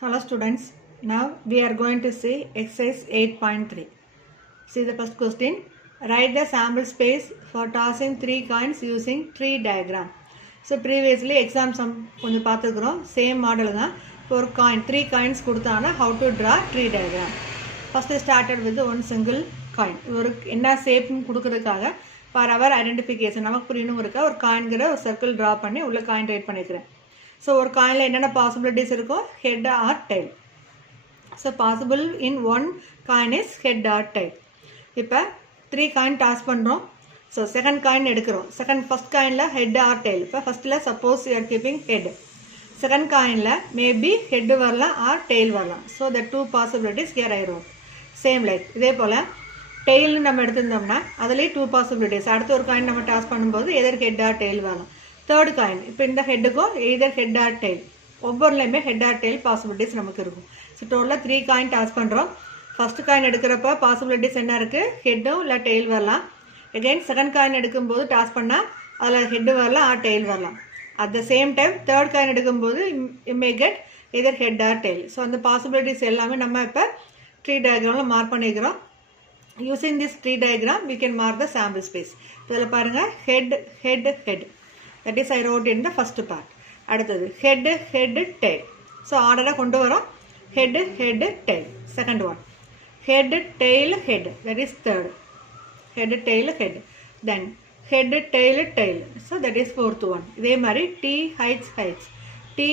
Hello students, now we are going to see exercise 8.3. See the first question. Write the sample space for tossing 3 coins using tree diagram. So previously exam sum கொஞ்சம் பார்த்துக்கிறோம். Same model தான். ஒரு coin 3 coins கொடுத்தானா how to draw tree diagram. First I started with one single coin. ஒரு என்ன ஷேப்னு கொடுக்கறதுக்காக for our identification நமக்கு புரியணுங்கிறதுக்காக ஒரு காயின்கிற ஒரு சர்க்கிள் ட்ரா பண்ணி உள்ள காயின் ரைட் பண்ணிக்கிறேன். So ஒரு காயினில் என்னென்ன பாசிபிலிட்டிஸ் இருக்கும், head or tail. So possible in one coin is head or tail. இப்போ 3 காயின் டாஸ் பண்ணுறோம். ஸோ செகண்ட் காயின் எடுக்கிறோம். ஃபஸ்ட் காயினில் ஹெட் ஆர் டெயில். இப்போ ஃபஸ்ட்டில் suppose you are keeping head. Second காயினில் மேபி ஹெட் வரலாம் ஆர் டெயில் வரலாம். So the 2 possibilities here ஆயிரும். சேம் லைக் இதே போல் டெயில்னு நம்ம எடுத்திருந்தோம்னா அதுலேயே 2 பாசிபிலிட்டிஸ். அடுத்த ஒரு காயின் நம்ம டாஸ் பண்ணும்போது எதர் ஹெட் ஆர் டெயில் வரலாம். தேர்ட் காயின் இப்போ இந்த ஹெட்டுக்கும் எதர் ஹெட் ஆர் டெயில், ஒவ்வொருலையுமே ஹெட் ஆர் டெயில் பாசிபிலிட்டிஸ் நமக்கு இருக்கும். ஸோ டோட்டலாக 3 காயின் டாஸ் பண்ணுறோம். ஃபஸ்ட்டு காயின் எடுக்கிறப்ப பாசிபிலிட்டிஸ் என்ன இருக்குது, ஹெட்டும் இல்லை டெயில் வரலாம். அகெயின் செகண்ட் காயின் எடுக்கும்போது டாஸ் பண்ணால் அதில் ஹெட்டு வரலாம் ஆர் டெயில் வரலாம். At the same time third coin எடுக்கும்போது may get either head or tail. So அந்த பாசிபிலிட்டிஸ் எல்லாமே நம்ம இப்போ ட்ரீ டயக்ராமில் மார்க் பண்ணிக்கிறோம். Using this tree diagram we can mark the sample space. இதில் பாருங்கள் head that is I wrote in the first part. அடுத்தது head tail. So ஆர்டராக கொண்டு வரோம். head tail. Second one head tail head, that is third. head tail head. then head tail tail, so that is fourth one. இதே மாதிரி t h t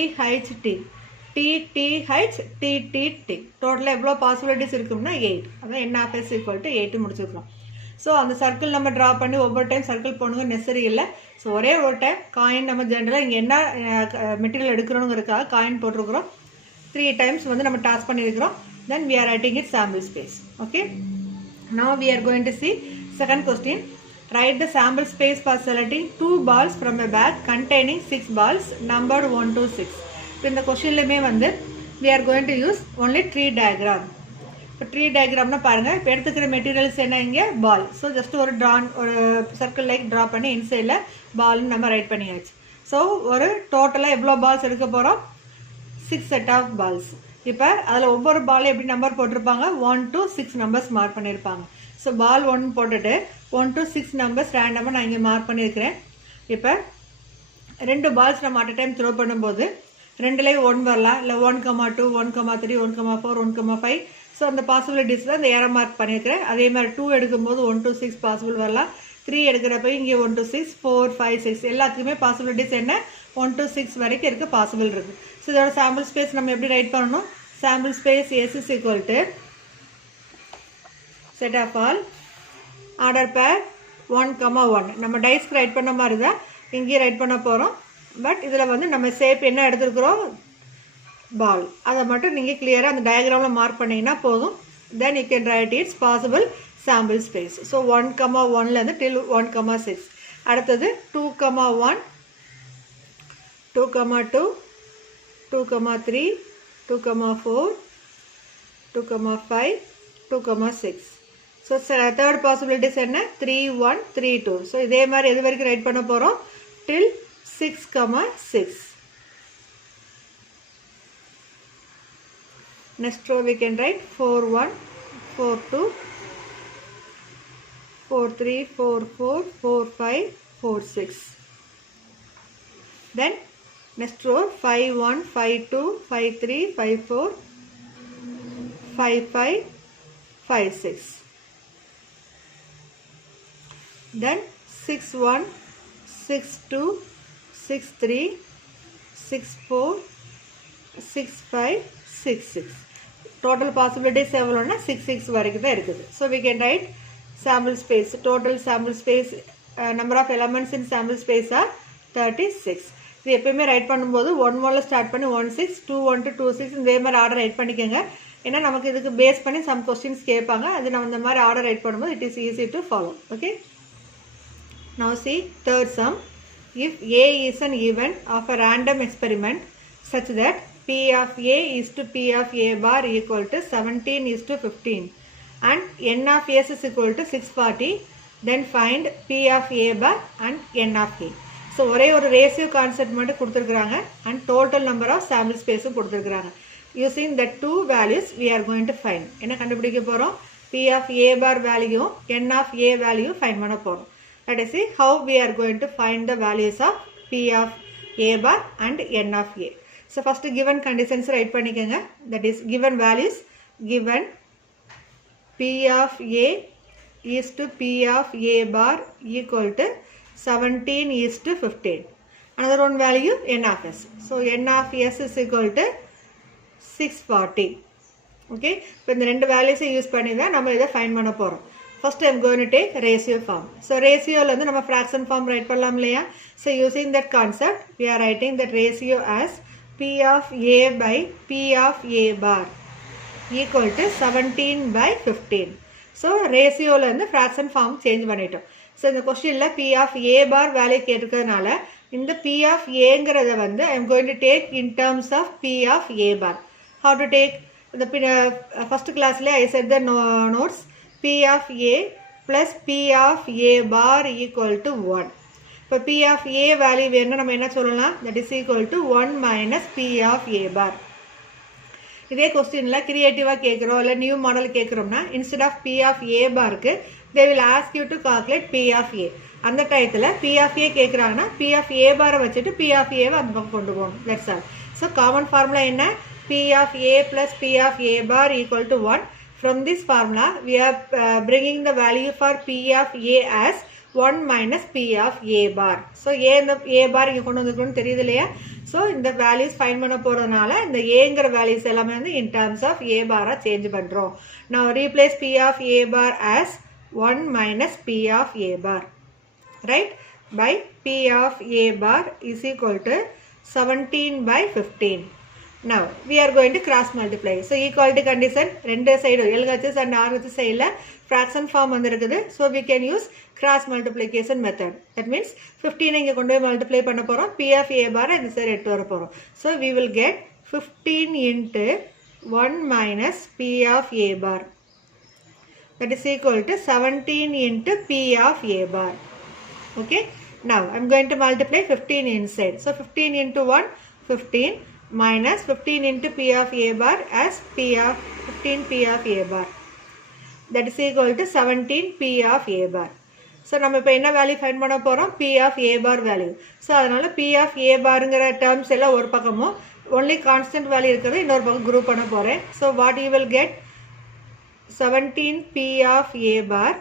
டோட்டலாக எவ்வளோ possibilities இருக்கும்னா 8. அதான் n of s equal to 8 முடிச்சுக்கிறோம். So அந்த circle நம்ம draw பண்ணி ஒவ்வொரு டைம் சர்க்கிள் போகணுங்க நெசரி இல்லை. ஸோ ஒரே ஒரு டைம் காயின் நம்ம ஜென்ரலாக இங்கே என்ன மெட்டீரியல் எடுக்கிறோங்கிறதுக்காக காயின் போட்டிருக்கிறோம். 3 டைம்ஸ் வந்து நம்ம டாஸ் பண்ணியிருக்கிறோம். தென் we are writing it sample space. Okay, now we are going to see second question. Write the sample space for selecting 2 balls from a bag containing 6 balls numbered 1 to 6. இப்போ இந்த கொஸ்டின்லையுமே வந்து we are going to use only tree diagram. இப்போ tree டயக்ராம்னா பாருங்கள், இப்போ எடுத்துக்கிற materials என்ன, இங்கே பால். So just ஒரு சர்க்கிள் லைக் ட்ரா பண்ணி இன்சைடில் பால்னு நம்ம ரைட் பண்ணியாச்சு. ஸோ ஒரு டோட்டலாக எவ்வளோ பால்ஸ் எடுக்க போகிறோம், 6 செட் ஆஃப் பால்ஸ். இப்போ அதில் ஒவ்வொரு பாலும் எப்படி நம்பர் போட்டிருப்பாங்க, 1 to 6 நம்பர்ஸ் மார்க் பண்ணியிருப்பாங்க. ஸோ பால் 1 போட்டுட்டு 1 to 6 நம்பர்ஸ் ரேண்டமாக நான் இங்கே மார்க் பண்ணியிருக்கிறேன். இப்போ 2 பால்ஸ் நம்ம அட் அ டைம் த்ரோ பண்ணும்போது 2லேயும் 1 வரலாம், இல்லை 1,2 1,3 1,4 1,5. ஸோ அந்த பாசிபிலிட்டிஸ் தான் இந்த ஏரோ மார்க் பண்ணியிருக்கிறேன். அதே மாதிரி 2 எடுக்கும்போது 1 to 6 பாசிபிள் வரலாம். 3 எடுக்கிறப்ப இங்கே 1 to 6 4 5 6 எல்லாத்துக்குமே பாசிபிலிட்டிஸ் என்ன, 1 to 6 வரைக்கும் இருக்க பாசிபிள் இருக்குது. ஸோ இதோட சாம்பிள் ஸ்பேஸ் நம்ம எப்படி ரைட் பண்ணணும், sample space S is equal to set of all order பேர் 1,1. நம்ம டைஸ்க்கு ரைட் பண்ண மாதிரி தான் இங்கேயும் ரைட் பண்ண போகிறோம். பட் இதில் வந்து நம்ம ஷேப் என்ன எடுத்துருக்குறோம், பால். அதை மட்டும் நீங்கள் கிளியராக அந்த டயக்ராமில் மார்க் பண்ணிங்கன்னா போதும். Then you can write its possible sample space. So 1,1லேருந்து till 1,6. அடுத்தது 2,1 2,2 2,3 2,4 2,5 2,6. ஸோ தேர்ட் பாசிபிலிட்டிஸ் என்ன, 3 1 3 2. ஸோ இதே மாதிரி எது வரைக்கும் ரைட் பண்ண போகிறோம், till 6,6. Next row we can write 4 1 4 2 4 3 4 4 4 5 4 6. Then next row 5 1 5 2 5 3 5 4 5 5 5 6. Then 6 1 6 2 6 3 6 4 6 5 6 6. Total possibilities எவ்வளோன்னா 6 6 வரைக்கும் தான் இருக்குது. So we can write sample space, total sample space, number of elements in sample space are 36. இது எப்பயுமே ரைட் பண்ணும்போது 1 1ல் ஸ்டார்ட் பண்ணி 1 6 2 1 to 2 6 இதே மாதிரி ஆர்டர் ரைட் பண்ணிக்கோங்க. ஏன்னா நமக்கு இதுக்கு பேஸ் பண்ணி சம் கொஸ்டின்ஸ் கேட்பாங்க. அது நம்ம இந்த மாதிரி ஆர்டர் ரைட் பண்ணும்போது it is easy to follow. Okay, now see third sum. If A is an event of a random experiment such that P of A is to P of A bar equal to 17 is to 15 and N of S is equal to 640, then find P of A bar and N of A. So ஒரே ஒரு ratio concept மட்டும் கொடுத்துருக்குறாங்க and total number of sample ஸ்பேஸும் கொடுத்துருக்குறாங்க. using the two values we are going to find. என்ன கண்டுபிடிக்க போறோம்? P of A bar value, N of A value find பண்ண போறோம். Let us see how we are going to find the values of P of A bar and N of A. So first given conditions write பண்ணிக்கங்க. That is given values, given P of A is to P of A bar equal to 17 is to 15. Another one value N of S. So N of S is equal to 640. Okay. இப்போ இந்த ரெண்டு வேல்யூஸை use பண்ணி தான் நம்ம இதை find பண்ண போகிறோம். First I'm going to take ratio form. So ரேஷியோவில் வந்து நம்ம ஃப்ராக்ஷன் ஃபார்ம் ரைட் பண்ணலாம் இல்லையா? So using that concept we are writing that ratio as P of A by P of A bar equal to 17 by 15. So ரேஷியோவில் வந்து fraction form change பண்ணிட்டோம். So இந்த கொஸ்டினில் P of A bar value கேட்டிருக்கிறதுனால இந்த P of Aங்கிறத வந்து I'm going to take in terms of P of A bar. How to take? The first class I said the notes P of A plus P of A bar equal to 1. இப்போ P of A value வேணும்னா நம்ம என்ன சொல்லலாம்? That is equal to 1 minus P of A bar. இதே கொஸ்டினில் கிரியேட்டிவாக கேட்குறோம் இல்லை நியூ மாடல் கேட்குறோம்னா instead of P of A barக்கு they will ask you to calculate P of A. அந்த டயத்தில் P of A கேட்குறாங்கன்னா P of A பாரை வச்சுட்டு P of Aவை அந்த பக்கம் கொண்டு போகணும். That's all. So common formula என்ன? P of A plus P of A bar equal to 1. From this formula, we are bringing the value for P of A as 1 minus P of A bar. So, இந்த A bar இங்கே கொண்டு வந்துருக்கணும்னு தெரியுது இல்லையா? So இந்த values find பண்ண போகிறதுனால இந்த ஏங்கிற வேல்யூஸ் எல்லாமே வந்து in terms of A bar change பண்ணுறோம். Now, replace P of A bar as 1 minus P of A bar. Right? By P of A bar is equal to 17 by 15. Now we are going to cross multiply. So equality condition ரெண்டு side LHS and RHS சைடில் fraction form வந்திருக்குது. So we can use cross multiplication method. That means 15 இங்கே கொண்டு போய் multiply பண்ண போகிறோம். P of A bar இந்த side எடுத்து வர போகிறோம். So we will get 15 into 1 minus P of A bar. That is equal to 17 into P of A bar. Okay. Now I am going to multiply 15 inside. So 15 into 1, 15. Minus 15 into P of A bar as P of 15 P of A bar. That is equal to 17 P of A bar. So, நம்ம இப்போ என்ன value find பண்ண போகிறோம்? P of A bar value. So அதனால் P of A barங்கிற terms எல்லாம் ஒரு பக்கமும் only constant value இருக்கிறது இன்னொரு பக்கம் குரூப் பண்ண போகிறேன். So what you will get 17 P of A bar.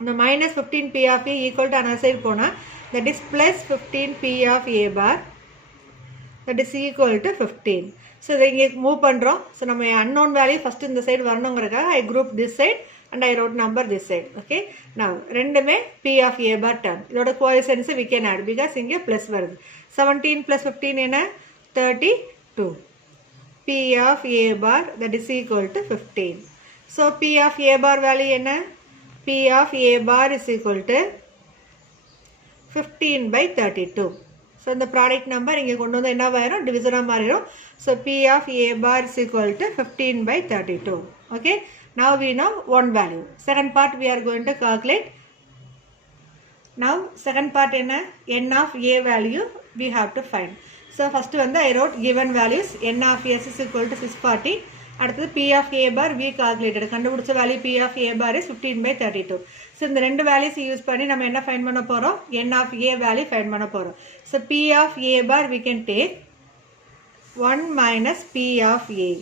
இந்த minus 15 P of A equal to another side போனால் that is plus 15 P of A bar. That is equal to 15. So, இதை இங்கே move பண்ணுறோம். So நம்ம unknown value first இந்த side வரணுங்கிறதுக்காக I group this side and I wrote number this side. Okay. Now, ரெண்டுமே P of A bar term. இதோட coefficients we can add because இங்கே plus வருது. 17 plus 15 என்ன? 32. P of A bar that is equal to 15. So, P of A bar value என்ன? P of A bar is equal to 15 by 32. So, the product number இங்கே கொண்டு வந்து என்ன ஆயிரும்? டிவிஷனாக மாறிடும். So, P of A bar is equal to 15 by 32. Okay. Now, we know one value. Second part we are going to calculate. Now, second part என்ன? N of A value we have to find. So, first வந்து I wrote given values. N of S is equal to 640. அடுத்தது P of A bar we calculated. கண்டுபிடிச்ச value P of A bar is 15 by 32. So, இந்த ரெண்டு values use பண்ணி நம்ம என்ன find பண்ண போகிறோம்? N of A value find பண்ண போகிறோம். So, P of A bar we can take 1 minus P of A.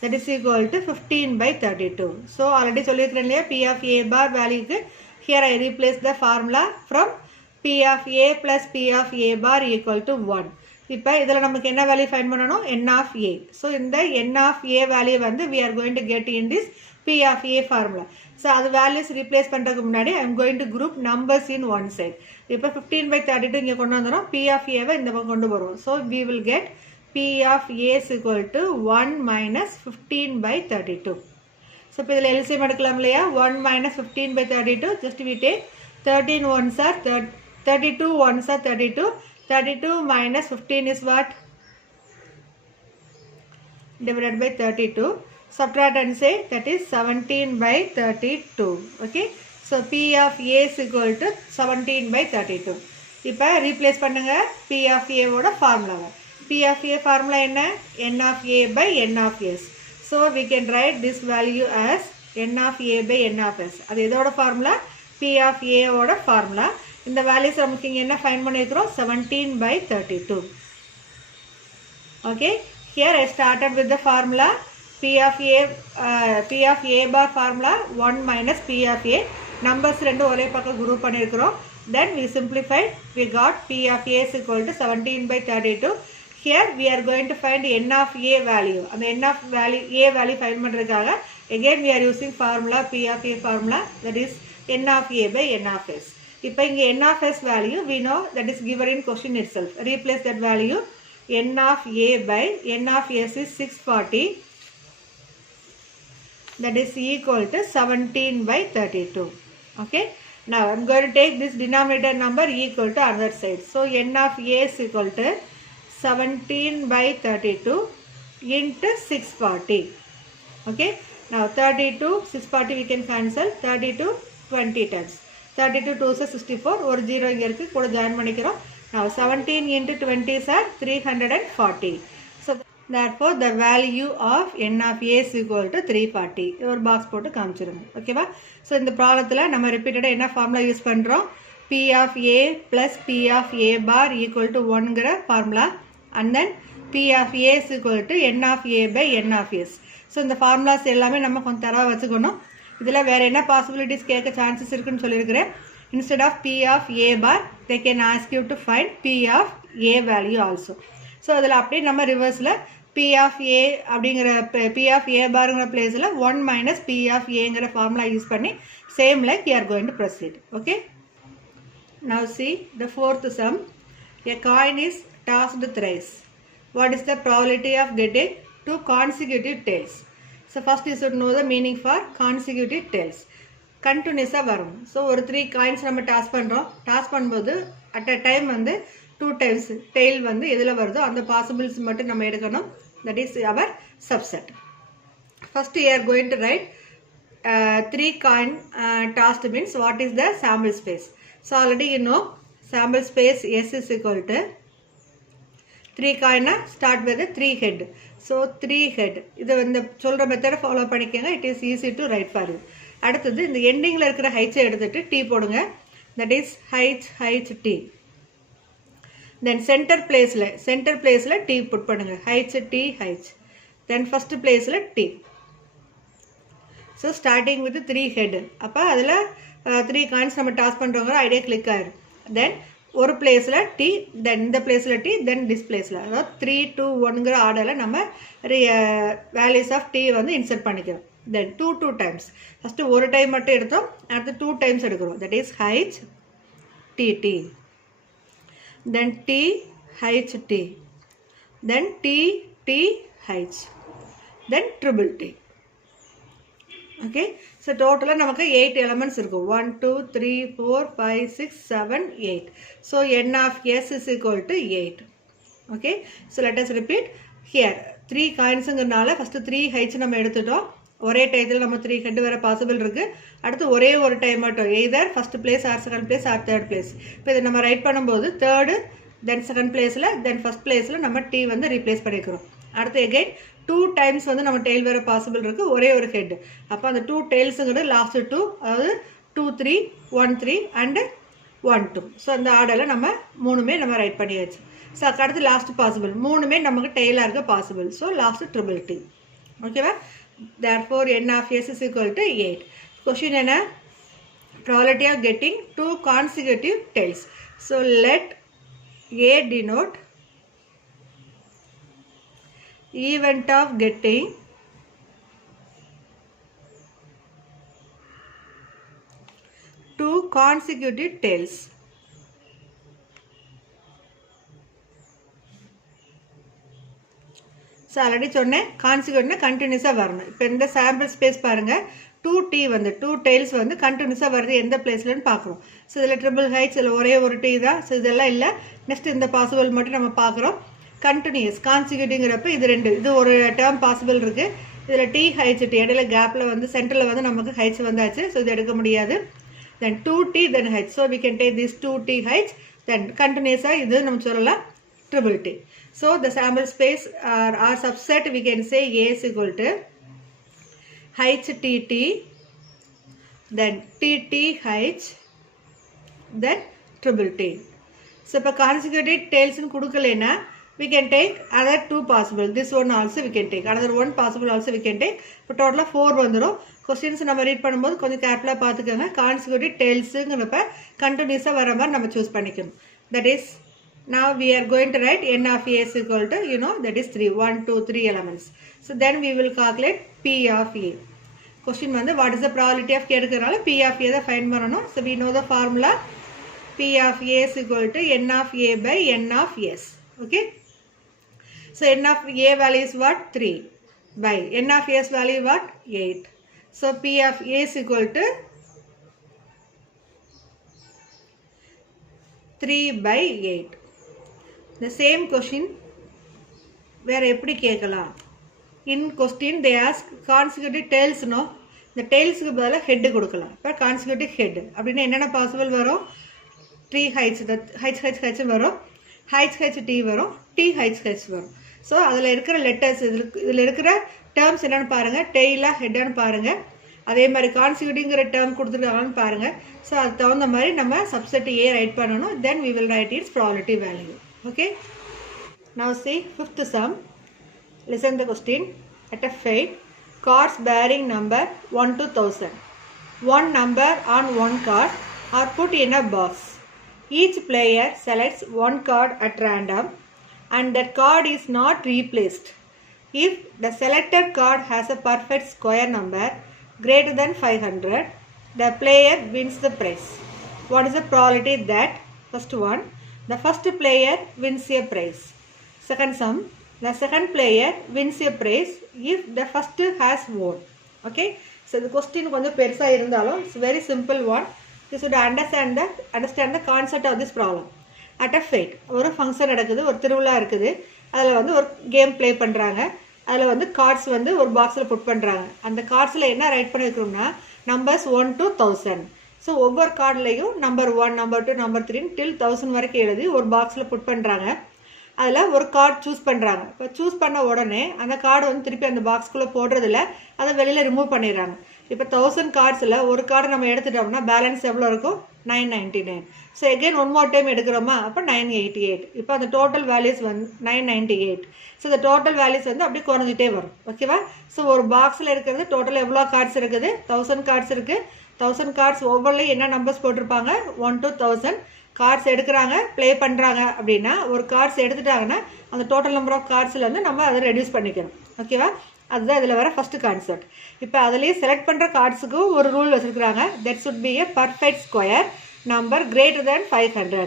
That is equal to 15 by 32. So, already சொல்லியிருக்கிறேன் இல்லையா P of A bar value here I replace the formula from P of A plus P of A bar equal to 1. இப்போ இதில் நமக்கு என்ன value find பண்ணணும்? N of A. So இந்த N of A value வந்து we are going to get in this P of A formula. So அது values replace பண்ணுறதுக்கு முன்னாடி I am going to group numbers in one side. இப்போ 15 by 32 இங்கே கொண்டு வந்துடும். P of Aவை இந்த பக்கம் கொண்டு வருவோம். So we will get P of A is equal to 1 minus 15 by 32. So இப்போ இதில் LCM எடுக்கலாம் இல்லையா? 1 minus 15 by 32. Just we take 13 ones are 32 ones are 32. 32 minus 15 is what? Divided by 32. Subtract and say that is 17 by 32. Okay. So P of A is equal to 17 by 32. இப்போ replace பண்ணுங்க P of A ஓட formula. P of A formula என்ன? N of A by N of S. So we can write this value as N of A by N of S. அது எதோட formula? P of A ஓட formula. இந்த values நமக்கு இங்க என்ன find பண்ணிருக்கிறோம்? 17 by 32. Okay. Here I started with the formula P of A bar formula 1 minus P of A. Numbers ரெண்டு ஒரே பக்கம் group பண்ணிருக்கிறோம். Then we simplified. We got P of A is equal to 17 by 32. Here we are going to find N of A value. And the N of A value find பண்றதுக்காக again we are using formula P of A formula, that is N of A by N of S. இப்போ இங்க N of S value we know that is given in question itself. Replace that value. N of A by N of S is 640. That is equal to 17 by 32. Okay. Now I am going to take this denominator number equal to other side. So N of A is equal to 17 by 32 into 640. Okay. Now 32, 640 we can cancel. 32 20 times. 32 2 is 64. Or 0 இங்க இருக்கு கூட join பண்ணிக்கிறோம். Now 17 into 20 is 340. So therefore the value of N of A is equal to 340. ஒரு box போட்டு காமிச்சிருங்க. ஓகேவா? So இந்த ப்ராப்ளத்தில் நம்ம ரிப்பீட்டடாக என்ன ஃபார்முலா யூஸ் பண்ணுறோம்? P of A plus P of A bar equal to 1ங்கிற formula. And then P of A is equal to N of A by N of S. So இந்த ஃபார்முலாஸ் எல்லாமே நம்ம கொஞ்சம் தரவாக வச்சுக்கணும். இதில் வேறு என்ன பாசிபிலிட்டிஸ் கேட்க சான்சஸ் இருக்குன்னு சொல்லியிருக்கிறேன். Instead of P of A bar, they can ask you to find P of A value also. So அதில் அப்படியே நம்ம ரிவர்ஸில் P of A அப்படிங்கிற P of A barங்கிற பிளேஸில் 1 minus P of Aங்கிற ஃபார்முலா யூஸ் பண்ணி same like we are going to proceed. Okay. Now see the fourth sum. A coin is tossed thrice. What is the probability of getting 2 consecutive tails? So first you should know the meaning for consecutive tails. கண்டினியூஸாக வரும். So ஒரு 3 coins நம்ம toss பண்ணுறோம். Toss பண்ணும்போது at a time வந்து 2 times tail வந்து எதில் வருதோ அந்த பாசிபிள்ஸ் மட்டும் நம்ம எடுக்கணும். That is our subset. First you are going to write 3 coin tossed means what is the sample space. So already இன்னும் sample space S is equal to 3 காயினா start with 3 head. So 3 head இது வந்து சொல்கிற மெத்தடை follow பண்ணிக்கோங்க. It is easy to write for you. அடுத்தது இந்த எண்டிங்கில் இருக்கிற ஹைட்ஸை எடுத்துட்டு டி போடுங்க. That is head T. Then centre பிளேஸில் டி புட் பண்ணுங்க. Heads T heads. Then first பிளேஸில் T. So starting with 3 head. அப்போ அதில் 3 காயின்ஸ் நம்ம டாஸ் பண்ணுறவங்க ஐடியா கிளிக் ஆயிடும். தென் ஒரு பிளேஸில் டி, தென் இந்த பிளேஸில் டி, தென் திஸ் பிளேஸில், அதாவது 3 2 1ங்கிற ஆர்டரில் நம்ம வேல்யூஸ் ஆஃப் டி வந்து இன்சர்ட் பண்ணிக்கிறோம். Then 2 times. First ஒரு டைம் மட்டும் எடுத்தோம். அடுத்து 2 times எடுக்கிறோம். That is height tt. Then t height t. Then t t height. Then triple t. Okay. So total நமக்கு 8 elements இருக்கும். 1 2 3 4 5 6 7 8. So n of s is equal to 8. Okay. So let us repeat here. 3 coinsங்கிறனால first 3 heights நம்ம எடுத்துட்டோம். ஒரே டைத்தில் நம்ம 3 head வர possible இருக்குது. அடுத்து ஒரே ஒரு டைம் மட்டும் either first place or second place or third place. இப்போ இதை நம்ம ரைட் பண்ணும்போது தேர்டு தென் செகண்ட் பிளேஸில் தென் ஃபஸ்ட் பிளேஸில் நம்ம டி வந்து ரீப்ளேஸ் பண்ணிக்கிறோம். அடுத்து எகெயின் 2 டைம்ஸ் வந்து நம்ம டெய்ல் வர பாசிபிள் இருக்குது. ஒரே ஒரு ஹெட். அப்போ அந்த 2 டெய்ல்ஸுங்கிறது லாஸ்ட் 2, அதாவது 2 3 1 3 அண்டு 1 2. ஸோ அந்த ஆர்டரில் நம்ம 3மே நம்ம ரைட் பண்ணியாச்சு. ஸோ அடுத்து லாஸ்ட் பாசிபிள் 3மே நமக்கு டெய்லாக இருக்க possible. So last triple T. ஓகேவா? Therefore n of s is equal to 8. Question என்ன? Probability of getting 2 consecutive tails. So let A denote event of getting 2 consecutive tails. So already சொன்னேன் கான்சிக்வெண்ட்னா கண்டினியூஸாக வரணும். இப்போ இந்த சாம்பிள் ஸ்பேஸ் பாருங்கள். 2t வந்து 2 tiles வந்து கண்டினியூஸாக வருது எந்த பிளேஸ்லன்னு பார்க்குறோம். ஸோ இதில் ட்ரிபிள் ஹைட்ஸ் இதில் ஒரே ஒரு டி தான். ஸோ இதெல்லாம் இல்லை. நெக்ஸ்ட் இந்த பாசிபிள் மட்டும் நம்ம பார்க்குறோம். கண்டினியூஸ் கான்சிக்யூட்டிங்கிறப்ப இது ரெண்டு, இது ஒரு டேர்ம் பாசிபிள் இருக்குது. இதில் டி ஹைட்ஸ் டி இடையில கேப்பில் வந்து சென்டரில் வந்து நமக்கு ஹைட்ஸ் வந்தாச்சு. ஸோ இது எடுக்க முடியாது. Then 2t then heads. So we can take this 2t heads. Then கண்டினியூஸாக இது நம்ம சொல்லலாம் triple T. So the sample space or subset we can say A is equal to HTT, then TTH, then triple T. So if consecutive tails in kudukalena, we can take other two possible. This one also we can take. Another one possible also we can take. But total of 4 vandrum. Questions நம்ம read பண்ணும்போது கொஞ்சம் கேர்ஃபுல்லா பாத்துக்கங்க. Consecutive tailsங்கறப்ப continuous வர மாதிரி நம்ம choose பண்ணிக்கணும். That is, now we are going to write n of A is equal to, that is 3. 1, 2, 3 elements. So then we will calculate P of A. Question வந்து what is the probability of கேட்கறனால P of A தான் find பண்ணனும். So we know the formula. P of A is equal to n of A by n of S. Okay. So n of A value is what? 3 by n of S value what? 8. So P of A is equal to 3 by 8. The same question where எப்படி கேட்கலாம்? In question they ask consecutive tails, no? The tails க்கு பதிலா head கொடுக்கலாம். இப்ப consecutive head அப்படினா என்னென்ன possible வரும்? 3H HHH வரும், HHT வரும், THH வரும். ஸோ அதில் இருக்கிற லெட்டர்ஸ் இதில் இருக்கிற டேர்ம்ஸ் என்னென்னு பாருங்கள், டெய்லா ஹெட்டான்னு பாருங்கள். அதே மாதிரி கான்சிக்யூட்டிவ்ங்கிற டேர்ம் கொடுத்துருக்காங்கன்னு பாருங்கள். ஸோ அதுக்கு தகுந்த மாதிரி நம்ம சப்செட் ஏ ரைட் பண்ணணும். Then we will write its probability value. Okay, now see fifth sum. Listen the question. At a fate, cards bearing number 1 to 1000. One number on one card are put in a box. Each player selects one card at random and that card is not replaced. If the selected card has a perfect square number greater than 500, the player wins the prize. What is the probability that? First one, the first player wins a prize. Second sum, the second player wins a prize if the first has won. Okay, so the question கொஞ்சம் பெருசா இருந்தாலும் it's very simple one. You should understand the concept of this problem. At a fete, ஒரு function நடக்குது, ஒரு திருவிழா இருக்குது, அதில் வந்து ஒரு கேம் ப்ளே பண்ணுறாங்க. அதில் வந்து கார்ட்ஸ் வந்து ஒரு பாக்ஸில் புட் பண்ணுறாங்க. அந்த கார்ட்ஸில் என்ன ரைட் பண்ணியிருக்கோம்னா நம்பர்ஸ் 1 to 1000. ஸோ ஒவ்வொரு கார்ட்லேயும் நம்பர் 1, நம்பர் 2, நம்பர் 3 till 1000 வரைக்கும் எழுதி ஒரு பாக்ஸில் புட் பண்ணுறாங்க. அதில் ஒரு கார்டு சூஸ் பண்ணுறாங்க. இப்போ சூஸ் பண்ண உடனே அந்த கார்டு வந்து திருப்பி அந்த பாக்ஸ்குள்ளே போடுறதில்ல, அதை வெளியில் ரிமூவ் பண்ணிடுறாங்க. இப்போ 1000 கார்ட்ஸில் ஒரு கார்டு நம்ம எடுத்துட்டோம்னா பேலன்ஸ் எவ்வளோ இருக்கும்? 999. So again one more time எடுக்கிறோமா, அப்போ 988. இப்போ அந்த டோட்டல் வேல்யூஸ் வந்து 998. ஸோ இந்த டோட்டல் வேல்யூஸ் வந்து அப்படியே குறைஞ்சிட்டே வரும். ஓகேவா? ஸோ ஒரு பாக்ஸில் இருக்கிறது டோட்டல் எவ்வளோ கார்ட்ஸ் இருக்குது? 1000 கார்ட்ஸ் இருக்குது. 1000 கார்ட்ஸ் ஒவ்வொருலையும் என்ன நம்பர்ஸ் போட்டிருப்பாங்க? 1 to 1000 கார்ட்ஸ் எடுக்கிறாங்க, ப்ளே பண்ணுறாங்க. அப்படின்னா ஒரு கார்ட்ஸ் எடுத்துட்டாங்கன்னா அந்த டோட்டல் நம்பர் ஆஃப் கார்ட்ஸில் வந்து நம்ம அதை ரெடியூஸ் பண்ணிக்கணும். ஓகேவா? அதுதான் இதில் வர ஃபஸ்ட்டு கான்செப்ட். இப்போ அதிலேயே செலக்ட் பண்ணுற கார்ட்ஸுக்கு ஒரு ரூல் வச்சுருக்குறாங்க. That should B A perfect square number greater than 500.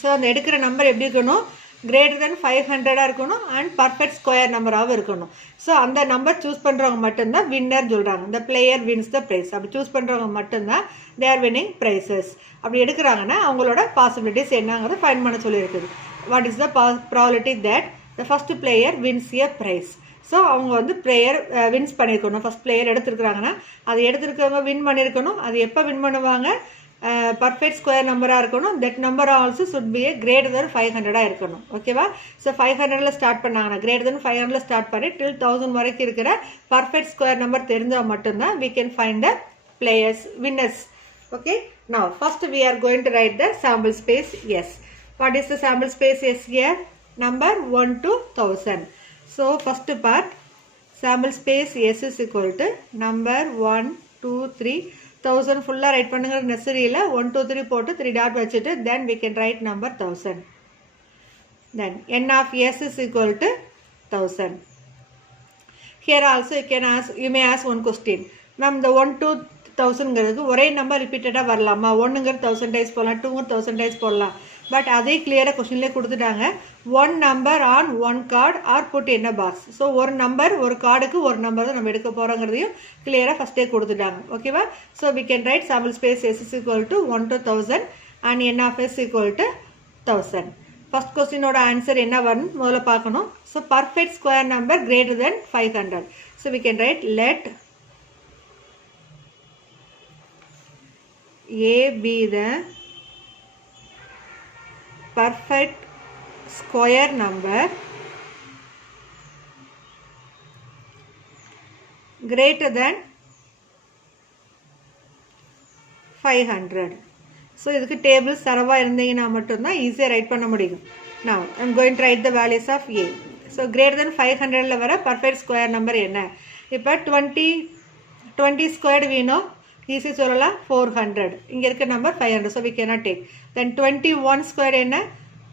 So அந்த எடுக்கிற நம்பர் எப்படி இருக்கணும்? கிரேட்டர் தேன் 500 இருக்கணும் அண்ட் பர்ஃபெக்ட் ஸ்கொயர் நம்பராகவும் இருக்கணும். ஸோ அந்த நம்பர் சூஸ் பண்ணுறவங்க மட்டும்தான் வின்னர் சொல்கிறாங்க. இந்த பிளேயர் வின்ஸ் த ப்ரைஸ். அப்படி சூஸ் பண்ணுறவங்க மட்டும்தான் தே ஆர் வின்னிங் ப்ரைஸஸ். அப்படி எடுக்கிறாங்கன்னா அவங்களோட பாசிபிலிட்டிஸ் என்னங்கிறத ஃபைண்ட் பண்ண சொல்லியிருக்குது. What is the probability that the first player wins a prize? So அவங்க வந்து பிளேயர் வின்ஸ் பண்ணியிருக்கணும். ஃபஸ்ட் பிளேயர் எடுத்துருக்குறாங்கன்னா அது எடுத்துருக்கவங்க வின் பண்ணியிருக்கணும். அது எப்போ வின் பண்ணுவாங்க? பர்ஃபெக்ட் ஸ்கொயர் நம்பராக இருக்கணும். That number also should B A greater than 500 இருக்கணும். ஓகேவா? ஸோ 500 ஸ்டார்ட் பண்ணாங்கன்னா கிரேட்டர் தென் 500 ஸ்டார்ட் பண்ணி டில் 1000 வரைக்கும் இருக்கிற பர்ஃபெக்ட் ஸ்கொயர் நம்பர் தெரிஞ்சால் மட்டும்தான் we can find the players winners. Okay, now first we are going to write the sample space S. What is the sample space S here? Number 1 to 1000. So first part, sample space S is equal to number 1, 2, 3, 1000 full write பண்ணுங்க necessary இல்ல. 1, 2, 3 போட்டு 3 dot வச்சிட்டு then we can write number 1000. Then n of S is equal to 1000. Here also you may ask one question. Ma'am, the 1 to 1000ங்கிறது ஒரே number ரிப்பீட்டடாக வரலாமா? 1ங்கிறது 1000 times போடலாம், 2ங்கிறது 1000 times போடலாம். But அதே கிளியராக கொஸ்டின்லேயே கொடுத்துட்டாங்க. One number on one card or put in a box. So ஒரு நம்பர் ஒரு கார்டுக்கு ஒரு நம்பர் தான் நம்ம எடுக்க போகிறோங்கிறதையும் கிளியராக ஃபஸ்ட்டே கொடுத்துட்டாங்க. ஓகேவா? So we can write sample space S is equal to 1 to 1000 and n of S equal to 1000. First கொஸ்டினோட ஆன்சர் என்ன வரும்னு முதல்ல பார்க்கணும். So perfect square number greater than 500. So we can write let A be the perfect square number greater than 500. So இதுக்கு tables தரவா இருந்தீங்கன்னா மட்டும்தான் ஈஸியாக ரைட் பண்ண முடியும். Now I am going to write the values of a. So greater than 500ல வர perfect square number என்ன? இப்போ 20 squared we know ஈஸி சொல்லலாம் 400. இங்கே இருக்க number 500. So we cannot take. Then 21 squared என்ன?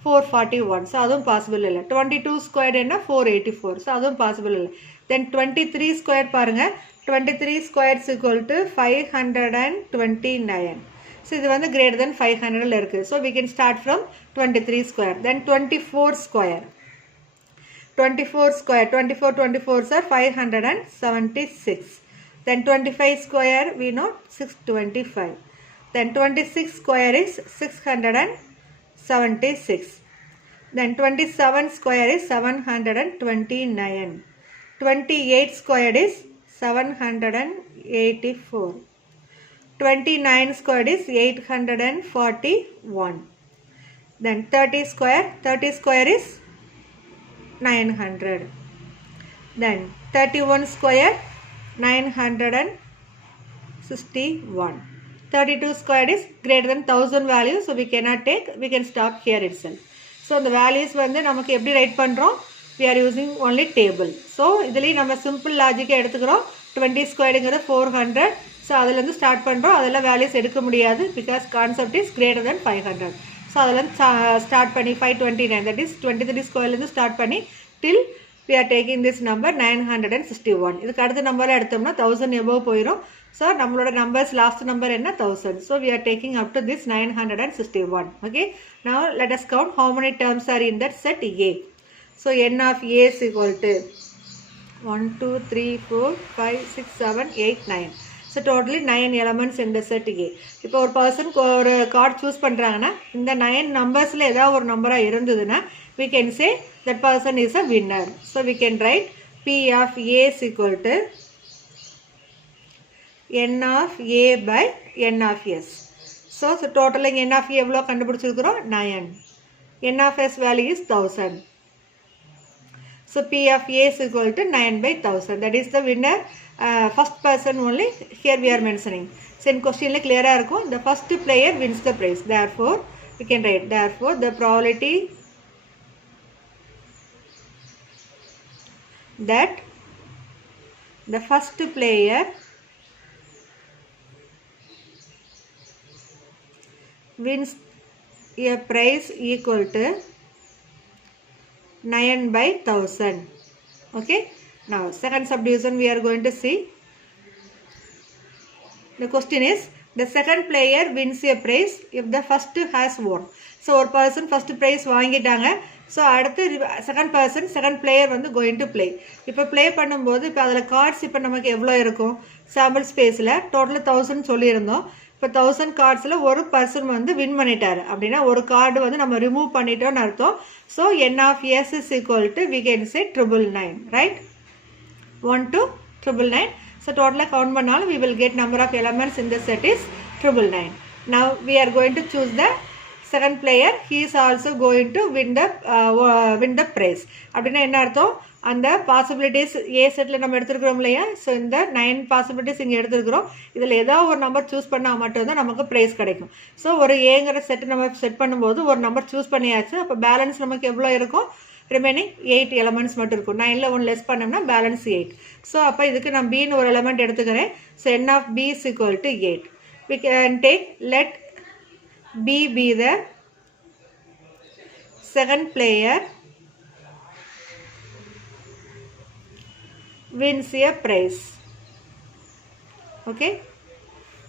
441. So அதுவும் பாசிபிள் இல்லை. 22 squared என்ன? 484. So அதுவும் பாசிபிள் இல்லை. Then 23 squared பாருங்க. 23 squared is equal to 529. So இது வந்து greater than 500ல இருக்கு. So we can start from 23 square. Then 24 square. 24 square. 24 24s are 576. Then 25 square we know 625. Then 26 square is 676. Then 27 square is 729. 28 squared is 784. 29 squared is 841. Then 30 square is 900. Then 31 square 961. 32 squared is greater than 1000 value, so we cannot take. We can stop here itself. So the values வந்து நமக்கு எப்படி right பண்ணுறோம்? We are using only table. So இதுலேயே நம்ம simple லாஜிக்கை எடுத்துக்கிறோம். 20 ஸ்கொயருங்கிறது 400. So அதிலேருந்து start பண்ணுறோம். அதெல்லாம் வேல்யூஸ் எடுக்க முடியாது because concept is greater than 500. So அதில் ஸ்டார்ட் பண்ணி 529, தட் இஸ் 23 ஸ்கொயர்லேருந்து ஸ்டார்ட் பண்ணி டில் we are taking this number 961. இதுக்கு அடுத்த நம்பர் எடுத்தோம்னா 1000 above போயிடும். ஸோ நம்மளோட நம்பர்ஸ் லாஸ்ட் நம்பர் என்ன 1000. So we are taking up to this 961. Okay, now let us count how many terms are in that set A. So n of A is equal to 1 2 3 4 5 6 7 8 9. So totally 9 elements in the set A. இப்போ ஒரு person ஒரு card choose பண்ணுறாங்கன்னா இந்த 9 நம்பர்ஸில் ஏதாவது ஒரு நம்பராக இருந்ததுன்னா we can say that person is a winner. So we can write P of A is equal to n of A by n of S. So totaling n of A எவ்வளோ கண்டுபிடிச்சிருக்கிறோம் 9. n of S value is 1000. So P of A is equal to 9 by 1000. That is the winner. First person only here we are mentioning. So in question like clear இருக்கும். The first player wins the prize. Therefore we can write therefore the probability that the first player wins a prize equal to 9 by 1000. Okay, now second subdivision we are going to see. The question is the second player wins a prize if the first has won. So ஒரு person first prize வாங்கிட்டாங்க. So அடுத்து second person second player வந்து going to play. இப்போ play பண்ணும்போது இப்போ அதில் cards இப்போ நமக்கு எவ்வளோ இருக்கும் சாம்பிள் ஸ்பேஸில் டோட்டலாக 1000 சொல்லியிருந்தோம். இப்போ 1000 கார்ட்ஸில் ஒரு பர்சன் வந்து வின் பண்ணிட்டாரு அப்படின்னா ஒரு கார்டு வந்து நம்ம ரிமூவ் பண்ணிட்டோம்னு அர்த்தம். So n of S is equal to we can say 999, right? 1 to 999. So டோட்டலாக கவுண்ட் பண்ணாலும் we will get number of elements in the set is 999. Now we are going to choose the second player. He is also going to win the prize. அப்படின்னா என்ன அர்த்தம்? அந்த possibilities ஏ settle நம்ம எடுத்துருக்கிறோம் இல்லையா? So இந்த 9 possibilities இங்கே எடுத்துருக்கிறோம். இதில் ஏதாவது ஒரு நம்பர் சூஸ் பண்ணால் மட்டும்தான் நமக்கு ப்ரைஸ் கிடைக்கும். ஸோ ஒரு ஏங்கிற செட்டு நம்ம செட் பண்ணும்போது ஒரு நம்பர் சூஸ் பண்ணியாச்சு. அப்போ பேலன்ஸ் நமக்கு எவ்வளோ இருக்கும்? ரிமைனிங் 8 எலமெண்ட்ஸ் மட்டும் இருக்கும். 9ல் 1 லெஸ் பண்ணோம்னா பேலன்ஸ் 8. ஸோ அப்போ இதுக்கு நான் பின்னு ஒரு எலமெண்ட் எடுத்துக்கிறேன். So n of B is equal to 8. we can take let B be the second player wins a prize. Okay,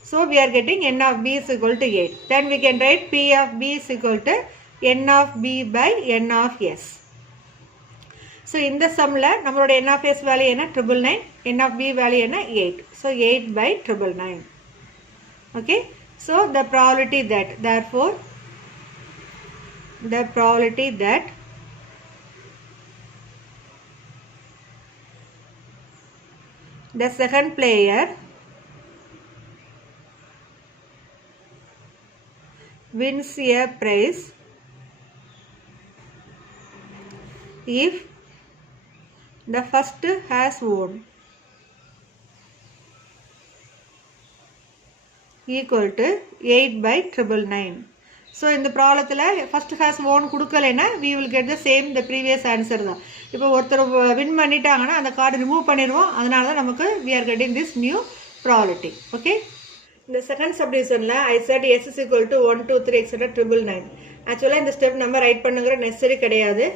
so we are getting n of B is equal to 8. Then we can write P of B is equal to n of B by n of S. So in the sum la நம்மளோட n of S value என்ன 999, n of B value என்ன 8. So 8 by 999. Okay, so the probability that therefore the probability that the second player wins a prize if the first has won equal to 8/999. So இந்த ப்ராப்ளத்தில் first ஹேஸ் ஓன் கொடுக்கலைன்னா we will get the same the previous answer தான். இப்போ ஒருத்தர் win பண்ணிட்டாங்கன்னா அந்த கார்டு ரிமூவ் பண்ணிடுவோம். அதனால தான் நமக்கு we are getting this new probability. Okay, இந்த second சப்டிவிஷனில் I said S is equal to 1 2 3 etc. 999. ஆக்சுவலாக இந்த ஸ்டெப் நம்ம ரைட் பண்ணுங்கிற நெசசரி கிடையாது.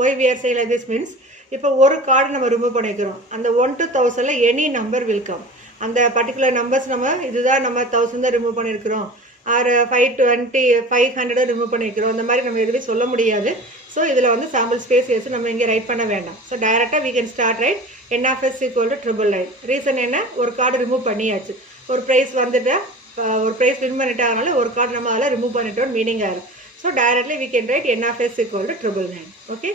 why we are saying like this means இப்போ ஒரு கார்டு நம்ம ரிமூவ் பண்ணிக்கிறோம். அந்த 1 to 1000ல் எனி நம்பர் வில் கம். அந்த பர்டிகுலர் நம்பர்ஸ் நம்ம இதுதான் நம்ம 1000 தான் ரிமூவ் பண்ணியிருக்கிறோம், ஆர் 520 500 ரிமூவ் பண்ணியிருக்கிறோம், அந்த மாதிரி நம்ம எதுவுமே சொல்ல முடியாது. ஸோ இதில் வந்து சாம்பிள் ஸ்பேஸ் எஸ் நம்ம இங்கே ரைட் பண்ண வேண்டாம். ஸோ டைரெக்டாக we can start right n of s equal to 999. Reason என்ன, ஒரு கார்டு ரிமூவ் பண்ணியாச்சு, ஒரு ப்ரைஸ் வந்துட்டா ஒரு ப்ரைஸ் வின் பண்ணிட்டாங்கனால ஒரு கார்டு நம்ம அதில் ரிமூவ் பண்ணிட்டோம் மீனிங் ஆகும். So directly we can write n of s equal to 999. Okay.